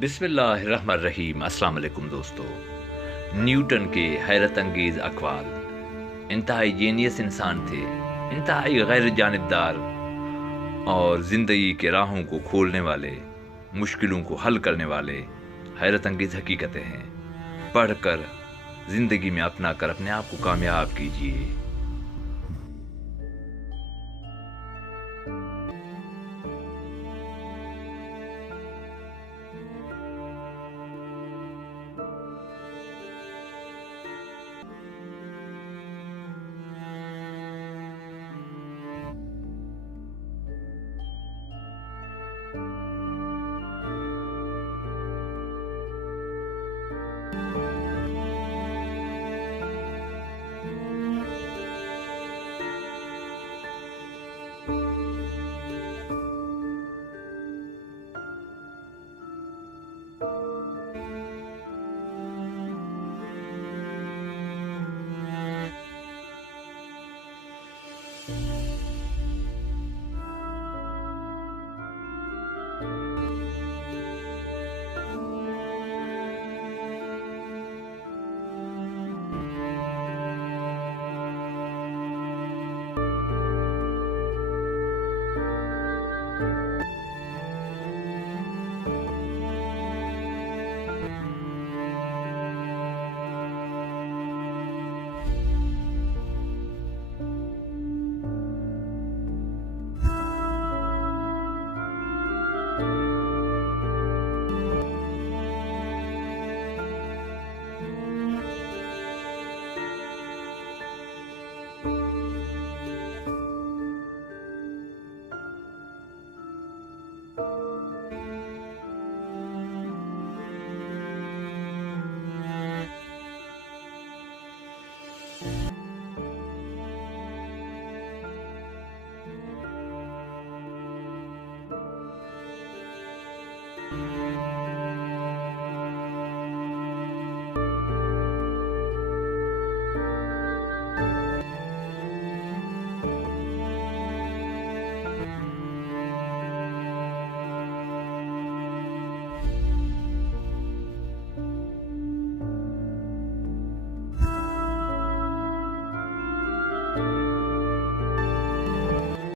बिस्मिल्लाहिर्रहमानिर्रहीम। अस्सलाम वालेकुम दोस्तों। न्यूटन के हैरत अंगेज़ अक़वाल। इंतहाई जीनियस इंसान थे, इंतहाई गैर जानिबदार और ज़िंदगी के राहों को खोलने वाले, मुश्किलों को हल करने वाले हैरत अंगेज़ हकीकतें हैं। पढ़कर ज़िंदगी में अपना कर अपने आप को कामयाब कीजिए।